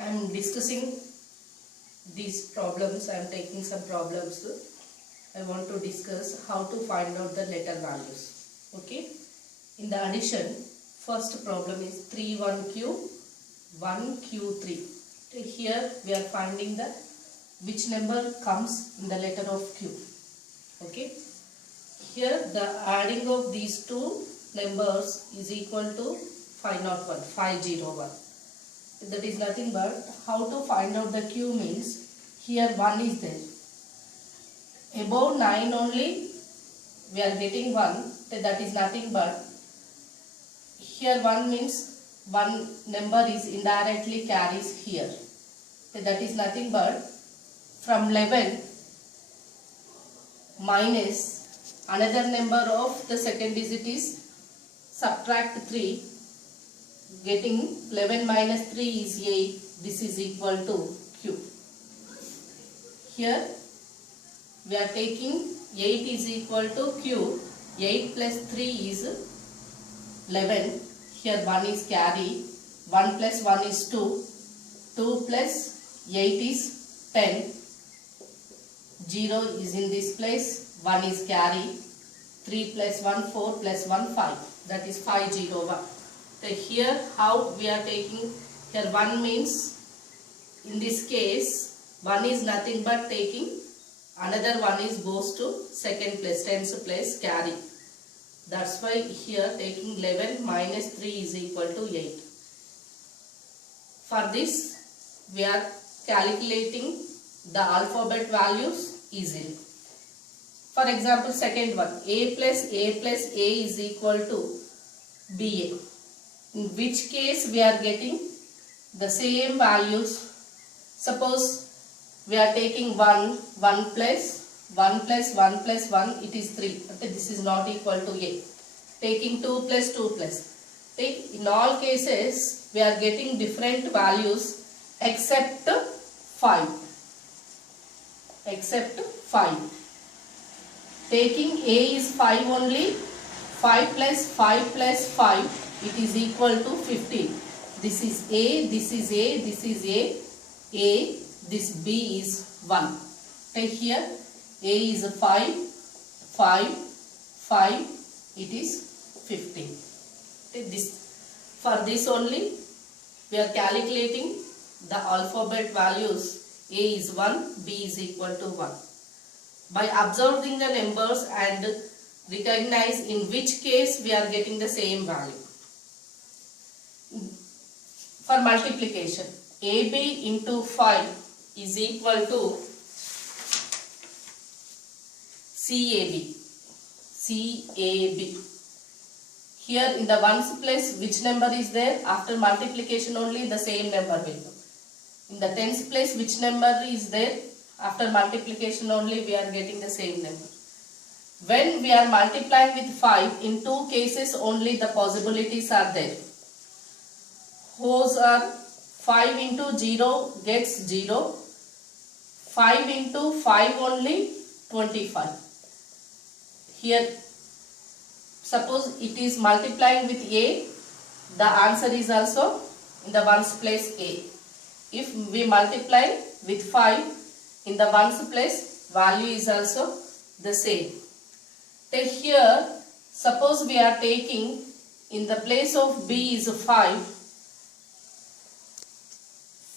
I am discussing these problems. I am taking some problems. I want to discuss how to find out the letter values. Okay. In the addition, first problem is 31Q, 1Q3. Here we are finding the which number comes in the letter of Q. Okay. Here the adding of these two numbers is equal to 501, 501. That is nothing but how to find out the Q means here 1 is there. Above 9 only we are getting 1, that is nothing but here 1 means one number is indirectly carries here. That is nothing but from 11 minus another number of the second digit is subtract 3. Getting 11 minus 3 is 8. This is equal to Q. Here we are taking 8 is equal to Q. 8 plus 3 is 11. Here 1 is carry. 1 plus 1 is 2. 2 plus 8 is 10. 0 is in this place. 1 is carry. 3 plus 1 4 plus 1 5. That is 501. Here how we are taking, here 1 means in this case 1 is nothing but taking another 1 is goes to second place, tens place carry. That's why here taking 11 minus 3 is equal to 8. For this we are calculating the alphabet values easily. For example, second one, A plus A plus A is equal to BA. In which case we are getting the same values. Suppose we are taking 1 plus 1 plus 1 plus 1, it is 3. Okay, this is not equal to A. Taking 2 plus 2 plus. In all cases we are getting different values except 5. Except 5. Taking A is 5 only. 5 plus 5 plus 5. It is equal to 15. This is A, this is A, this is A, this B is 1. Take here, A is 5, 5, 5, it is 15. Take this. For this only, we are calculating the alphabet values. A is 1, B is equal to 1. By observing the numbers and recognize in which case we are getting the same value. For multiplication, AB into 5 is equal to CAB. CAB. Here in the ones place, which number is there? After multiplication only the same number will come. In the tens place, which number is there? After multiplication only we are getting the same number. When we are multiplying with 5, in two cases only the possibilities are there. Those are 5 into 0 gets 0. 5 into 5 only 25. Here suppose it is multiplying with A, the answer is also in the ones place A. If we multiply with 5, in the ones place value is also the same. Take here, suppose we are taking in the place of B is 5.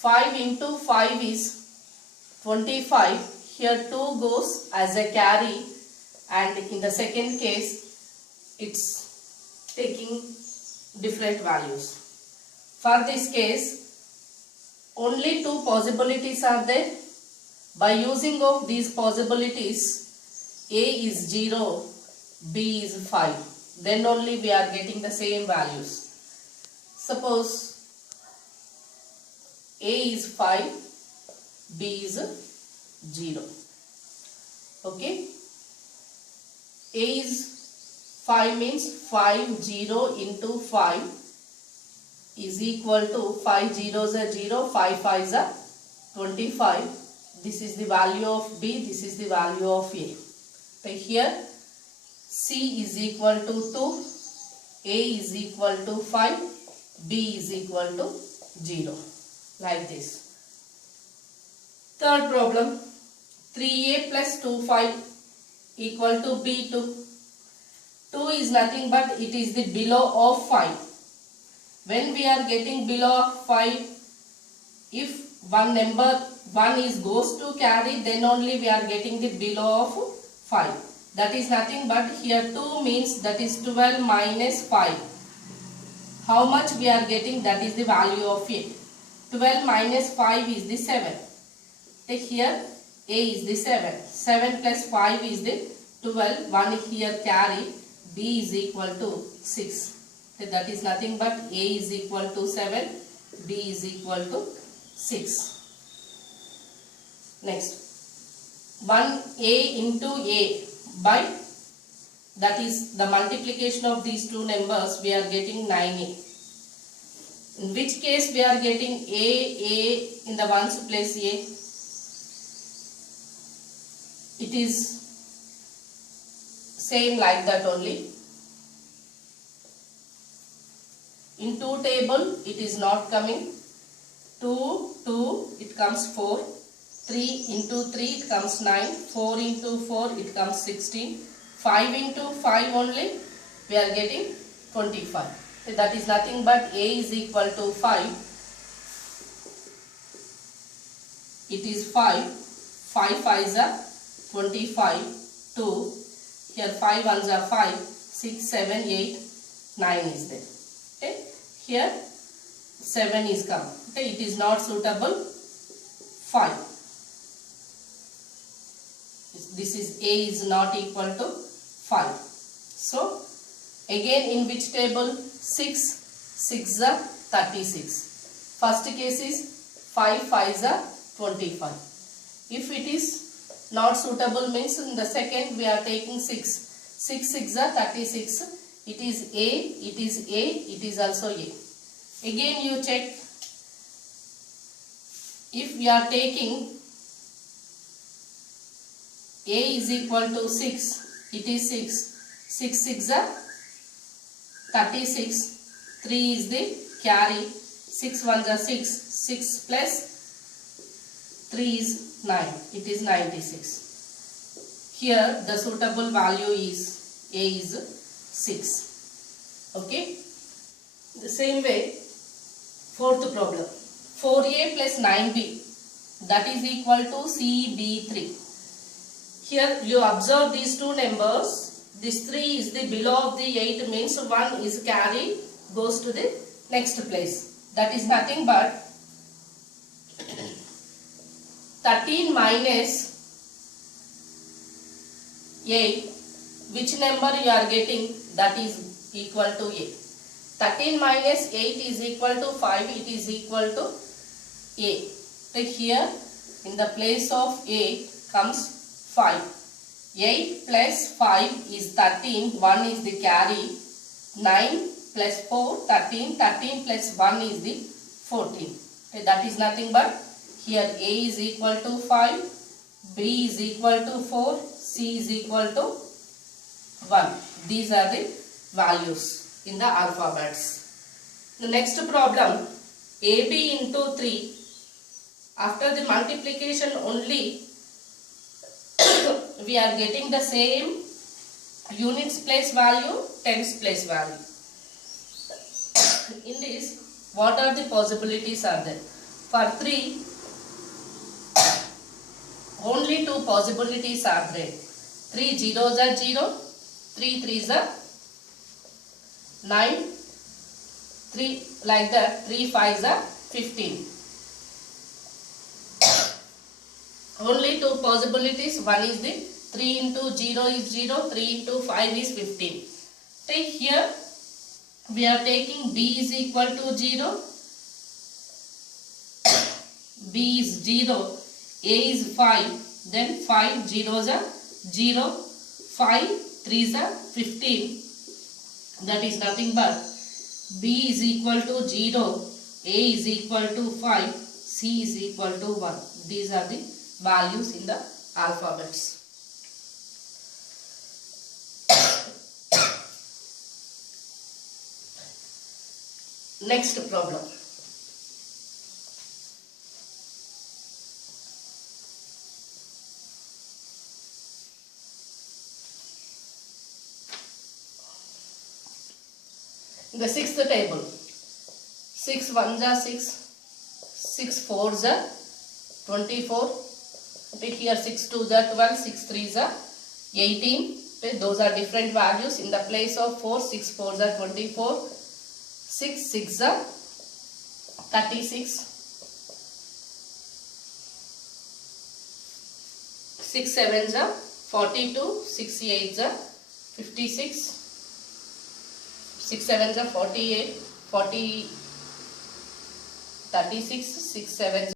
5 into 5 is 25. Here 2 goes as a carry, and in the second case it's taking different values. For this case only two possibilities are there. By using of these possibilities, A is 0, B is 5. Then only we are getting the same values. Suppose A is 5, B is 0. Okay. A is 5 means 5 0 into 5 is equal to 5 zeros are 0, 5 5s are 25. This is the value of B, this is the value of A. So here C is equal to 2, A is equal to 5, B is equal to 0. like this. Third problem, 3a plus 25 equal to b2. 2 is nothing but it is the below of 5. When we are getting below of 5, if one number 1 is goes to carry, then only we are getting the below of 5. That is nothing but here 2 means that is 12 minus 5. How much we are getting, that is the value of a. 12 minus 5 is the 7. Take here a is the 7. 7 plus 5 is the 12. 1 here carry. B is equal to 6. That is nothing but a is equal to 7. B is equal to 6. Next, 1a into a by, that is the multiplication of these two numbers, we are getting 9a. In which case we are getting a in the ones place a. It is same like that only. In 2 table it is not coming. 2 it comes 4. 3 into 3 it comes 9. 4 into 4 it comes 16. 5 into 5 only we are getting 25. So that is nothing but a is equal to 5. It is 5. 5 5s are 25. 2. Here 5 ones are 5. 6, 7, 8, 9 is there. Okay. Here 7 is come. Okay. It is not suitable. 5. This is a is not equal to 5. So again in which table? 6. 6 are 36. First case is 5 5s are 25. If it is not suitable means in the second we are taking 6. 6 6 are 36. It is a, it is a, it is also a. Again you check. If we are taking a is equal to 6, it is 6. 6 6 are 36. 3 is the carry. 6 ones are 6. 6 plus 3 is 9. It is 96. Here the suitable value is a is 6. Okay. The same way, fourth problem. 4a plus 9b, that is equal to cb3. Here you observe these two numbers. This 3 is the below of the 8 means 1 is carry, goes to the next place. That is nothing but 13 minus 8. Which number you are getting, that is equal to a. 13 minus 8 is equal to 5. It is equal to a. Take here in the place of a comes 5. 8 plus 5 is 13. 1 is the carry. 9 plus 4, 13. 13 plus 1 is the 14. Okay, that is nothing but here a is equal to 5. B is equal to 4. C is equal to 1. These are the values in the alphabets. The next problem, AB into 3. After the multiplication only, we are getting the same units place value, tens place value. In this, what are the possibilities are there? For 3, only 2 possibilities are there. 3 zeros are 0, 3 3s are 9, 3 like that, 3 5s are 15. Only 2 possibilities. One is the 3 into 0 is 0, 3 into 5 is 15. Take here, we are taking B is equal to 0, B is 0, A is 5, then 5 zeros are 0, 5 3s are 15. That is nothing but B is equal to 0, A is equal to 5, C is equal to 1. These are the values in the alphabets. Next problem. In the sixth table, 6 1s are 6, 6 4s are 24. Okay, here 6 2s are 12, 6 3s are 18. Okay, those are different values. In the place of 4, 6 4s are 24, 6 6 are 36, 6 7s are 42, 6 8s are 56, 6 7s are 48, 36, 6 7s